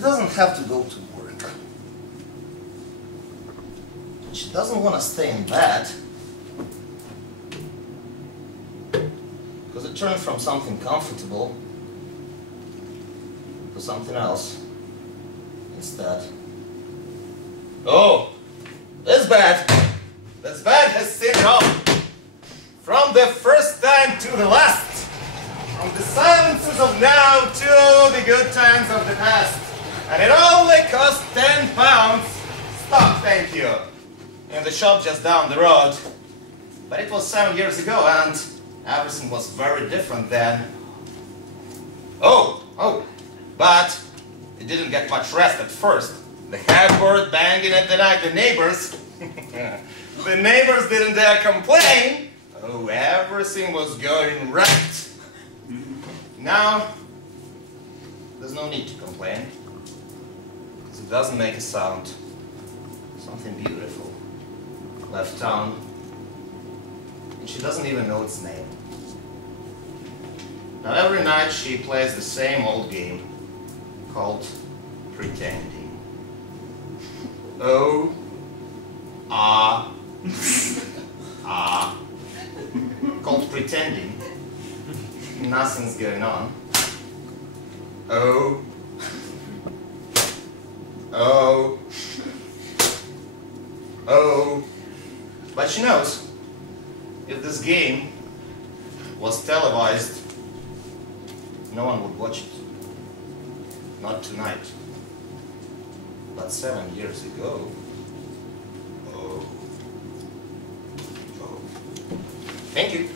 doesn't have to go to work. She doesn't want to stay in bed. Because it turned from something comfortable to something else instead. Oh, this bed has seen it all. From the first time to the last. From the silences of now to the good times of the past. And it only cost £10. Stop, thank you. In the shop just down the road. But it was 7 years ago and everything was very different then. But it didn't get much rest at first. The headboard banging at the night, the neighbors didn't dare complain. Oh, everything was going right. Now, there's no need to complain, because it doesn't make a sound. Something beautiful left town, and she doesn't even know its name. Now every night she plays the same old game called pretending. Oh, called pretending. Nothing's going on. Oh. But she knows, if this game was televised, no one would watch it. Not tonight. But 7 years ago. Oh. Thank you.